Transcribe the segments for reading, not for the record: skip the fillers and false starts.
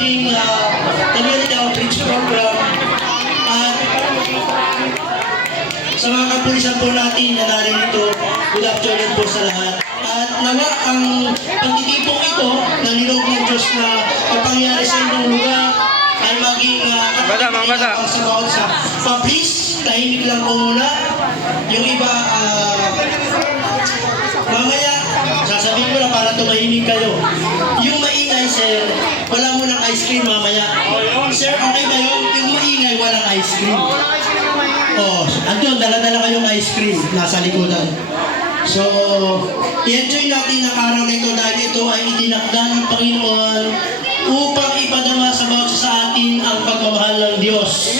ating community outreach program. At sa mga kapulisan po natin na narinito, good afternoon po sa lahat. At nawa ang pagtitipong ito na nilog ng Diyos na kapangyari sa inyong lugar ay maging sa bawat sa. Please, tahimik lang po muna. Yung iba, mamaya, sasabihin ko na para tumahimik kayo. Yung maingay, sir, wala mo ng ice cream mamaya. Sir, okay ba yun? Yung maingay, walang ice cream. Oh, andun, dala-dala kayong ice cream. Nasa likodan. So, i-enjoy natin ang araw nito dahil ito ay itinakda ng Panginoon upang ipadama sa bawat sa atin ang pagmamahal ng Diyos.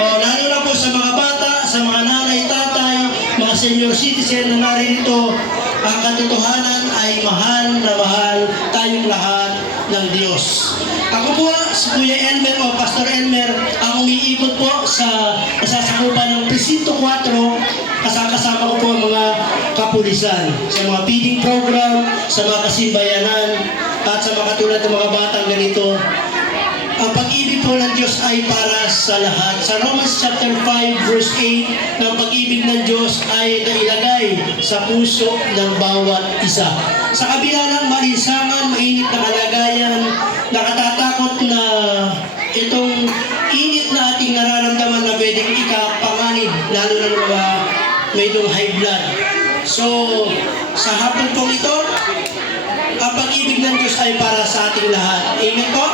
Oh, lalo na po sa mga bata, sa mga nanay, tatay, mga senior citizen na narinito, ang katotohanan ay mahal na mahal tayong lahat ng Diyos. Ako po, si Kuya Elmer o Pastor Elmer, ang umiikot po sa kasasakupan ng Presinto 4, kasama ko po ang mga kapulisan sa mga feeding program, sa mga kasimbayanan, at sa mga katulad ng mga batang ganito. Ang pag-ibig po ng Diyos ay para sa lahat. Sa Romans chapter 5 verse 8, ng pag-ibig ng Diyos ay nailagay sa puso ng bawat isa. Sa kabila ng malinsangan, mainit na kalagayan, nakatatakot na itong init na ating nararamdaman na pwedeng ikapanganib, lalo na ng mga mayroong high blood. So, sa hapon pong ito, ang pag-ibig ng Diyos ay para sa ating lahat. Amen po?